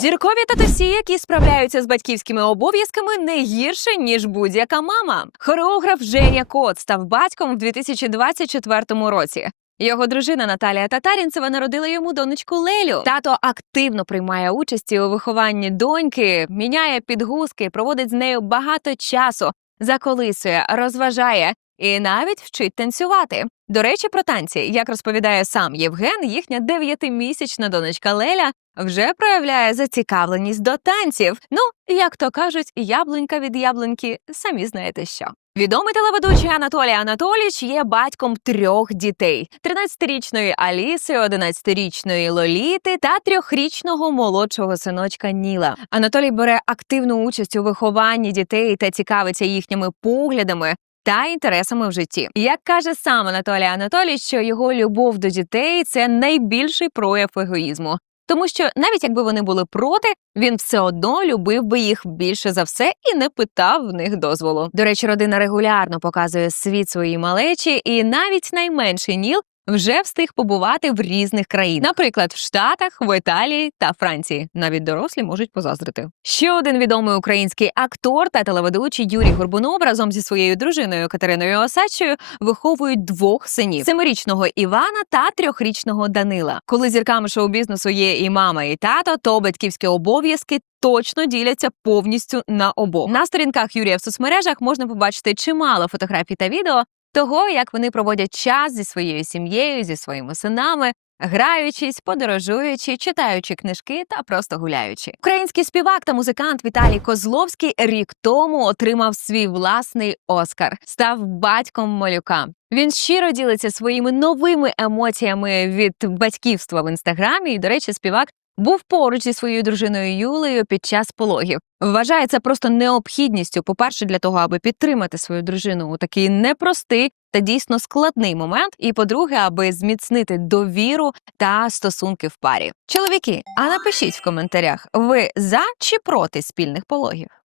Зіркові татусі, які справляються з батьківськими обов'язками не гірше ніж будь-яка мама. Хореограф Женя Кот став батьком в 2024 році. Його дружина Наталія Татарінцева народила йому донечку Лелю. Тато активно приймає участь у вихованні доньки, міняє підгузки, проводить з нею багато часу, заколисує, розважає і навіть вчить танцювати. До речі, про танці, як розповідає сам Євген, їхня дев'ятимісячна донечка Леля вже проявляє зацікавленість до танців. Ну, як то кажуть, яблунька від яблуньки, самі знаєте що. Відомий телеведучий Анатолій Анатолійович є батьком трьох дітей: 13-річної Аліси, 11-річної Лоліти та трьохрічного молодшого синочка Ніла. Анатолій бере активну участь у вихованні дітей та цікавиться їхніми поглядами. Та інтересами в житті, як каже сам Анатолій Анатолійович, що його любов до дітей це найбільший прояв егоїзму, тому що навіть якби вони були проти, він все одно любив би їх більше за все і не питав в них дозволу. До речі, родина регулярно показує світ своїй малечі, і навіть найменший Ніл вже встиг побувати в різних країнах, наприклад, в Штатах, в Італії та Франції. Навіть дорослі можуть позаздрити. Ще один відомий український актор та телеведучий Юрій Горбунов разом зі своєю дружиною Катериною Осадчою виховують двох синів: семирічного Івана та трьохрічного Данила. Коли зірками шоу-бізнесу є і мама, і тато, то батьківські обов'язки. Точно діляться повністю на обох. На сторінках Юрія в соцмережах можна побачити чимало фотографій та відео того, як вони проводять час зі своєю сім'єю, зі своїми синами, граючись, подорожуючи, читаючи книжки та просто гуляючи. Український співак та музикант Віталій Козловський рік тому отримав свій власний Оскар, став батьком малюка. Він щиро ділиться своїми новими емоціями від батьківства в інстаграмі. І, до речі, співак був поруч зі своєю дружиною Юлею під час пологів. Вважає це просто необхідністю, по-перше, для того, аби підтримати свою дружину у такий непростий та дійсно складний момент. І по-друге, аби зміцнити довіру та стосунки в парі. Чоловіки, а напишіть в коментарях, ви за чи проти спільних пологів?